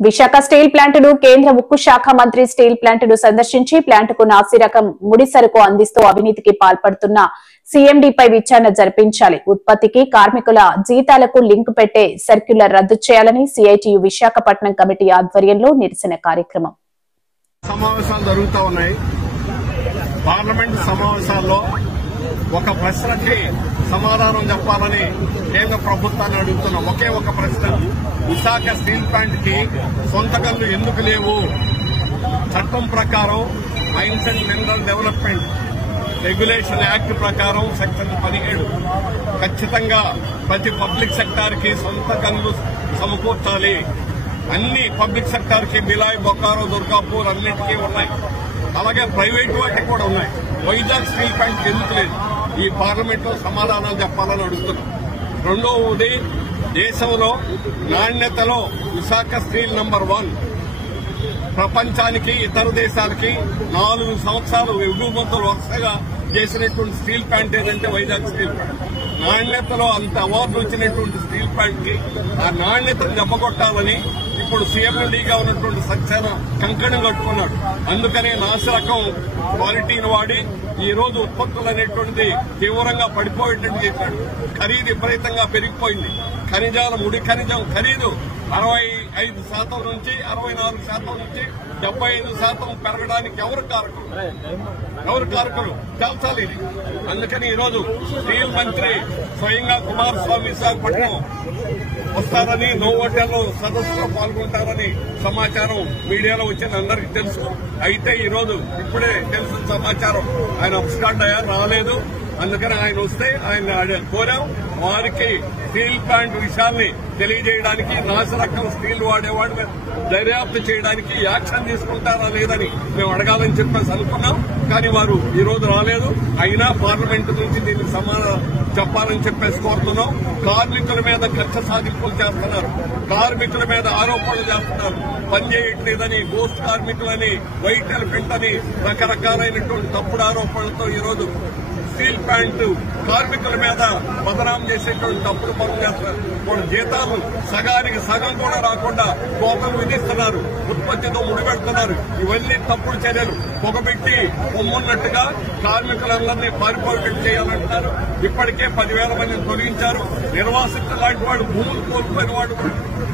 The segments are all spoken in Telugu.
విశాఖ స్టీల్ ప్లాంటును కేంద్ర ఉక్కు శాఖ మంత్రి స్టీల్ ప్లాంటును సందర్శించి ప్లాంటుకు నాసి రకం ముడి సరుకు అందిస్తూ అవినీతికి పాల్పడుతున్న సీఎండీపై విచారణ జరిపించాలి. ఉత్పత్తికి కార్మికుల జీతాలకు లింక్ పెట్టే సర్క్యులర్ రద్దు చేయాలని సిఐటియు విశాఖపట్నం కమిటీ ఆధ్వర్యంలో నిరసన కార్యక్రమం. సమావేశాలు జరుగుతూ ఉన్నాయి. పార్లమెంట్ సమావేశాల్లో ఒక ప్రశ్నకి సమాధానం చెప్పాలని కేంద్ర ప్రభుత్వాన్ని అడుగుతున్నాం. ఒకే ఒక ప్రశ్న, విశాఖ స్టీల్ ప్లాంట్ కి సొంత గన్లు ఎందుకు లేవు? చట్టం ప్రకారం mines and mineral development regulation act ప్రకారం సెక్షన్ 17 ఖచ్చితంగా ప్రతి పబ్లిక్ సెక్టార్ కి సొంత గన్లు సమకూర్చాలి. అన్ని పబ్లిక్ సెక్టార్ కి బిలాయ్, బొకారో, దుర్గాపూర్ అన్నింటికీ ఉన్నాయి. అలాగే ప్రైవేట్ వాటికి కూడా ఉన్నాయి. వైజాగ్ స్టీల్ ప్లాంట్ ఎందుకు లేదు? ఈ పార్లమెంట్ లో సమాధానాలు చెప్పాలని అడుగుతున్నాం. రెండవది, దేశంలో నాణ్యతలో విశాఖ స్టీల్ నంబర్ 1. ప్రపంచానికి ఇతర దేశాలకి 4 సంవత్సరాలు ఎగుమతులు వరుసగా చేసినటువంటి స్టీల్ ప్లాంట్ ఏదంటే వైజాగ్ స్టీల్ ప్లాంట్. నాణ్యతలో అంత అవార్డు వచ్చినటువంటి స్టీల్ ప్లాంట్ కి ఆ నాణ్యతను దెబ్బకొట్టాలని ఇప్పుడు సీఎండీగా ఉన్నటువంటి సక్సేనా కంకణం కట్టుకున్నాడు. అందుకనే నాసిరకం క్వాలిటీని వాడి ఈ రోజు ఉత్పత్తులు అనేటువంటిది తీవ్రంగా పడిపోయేటట్టు చేశాడు. ఖరీదు విపరీతంగా పెరిగిపోయింది. ఖనిజాల ముడి ఖనిజం ఖరీదు 65% నుంచి 64% నుంచి 75% పెరగడానికి ఎవరు కారకులు తేల్చాలి ఇది. అందుకని ఈరోజు స్టీల్ మంత్రి స్వయంగా కుమారస్వామి విశాఖపట్నం వస్తారని, నోవోటెల్లో సదస్సులో పాల్గొంటారని సమాచారం మీడియాలో వచ్చింది, అందరికీ తెలుసు. అయితే ఈరోజు ఇప్పుడే తెలిసిన సమాచారం ఆయన అప్స్టార్ట్ అయ్యారు, రాలేదు. అందుకని ఆయన వస్తే ఆయన కోరాం. వారికి స్టీల్ ప్లాంట్ విషయాన్ని తెలియజేయడానికి, నాసిరకం స్టీల్ వాడేవాడు దర్యాప్తు చేయడానికి యాక్షన్ తీసుకుంటారా లేదని మేము అడగాలని చెప్పేసి అనుకున్నాం. కానీ వారు ఈ రోజు రాలేదు. అయినా పార్లమెంటు నుంచి దీనికి సమాధానం చెప్పాలని చెప్పేసి కోరుతున్నాం. కార్మికుల మీద కక్ష సాధింపులు చేస్తున్నారు, కార్మికుల మీద ఆరోపణలు చేస్తున్నారు. పని చేయట్లేదని, గోస్ట్ కార్మికులని, వైట్ ఎలిఫెంట్ అని రకరకాలైనటువంటి తప్పుడు ఆరోపణలతో ఈరోజు స్టీల్ ప్లాంట్ కార్మికుల మీద బదనాం చేసేటువంటి తప్పుడు పనులు చేస్తున్నారు. వాళ్ళ జీతాలు సగానికి సగం కూడా రాకుండా కోతలు విధిస్తున్నారు, ఉత్పత్తితో ముడిపెడుతున్నారు. ఇవన్నీ తప్పుడు చర్యలు. పొగబెట్టి పొమ్మున్నట్టుగా కార్మికులందరినీ పారిపోయేట్టు చేయాలంటున్నారు. ఇప్పటికే 10,000 మందిని తొలగించారు. నిర్వాసితులు లాంటి వాడు, భూములు కోల్పోయిన వాడు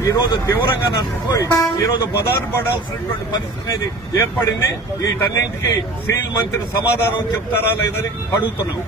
ఈ రోజు తీవ్రంగా నష్టపోయి ఈ రోజు బదారు పడాల్సినటువంటి పరిస్థితి అనేది ఏర్పడింది. వీటన్నింటికీ స్టీల్ మంత్రి సమాధానం చెప్తారా లేదని అడుగుతున్నాం.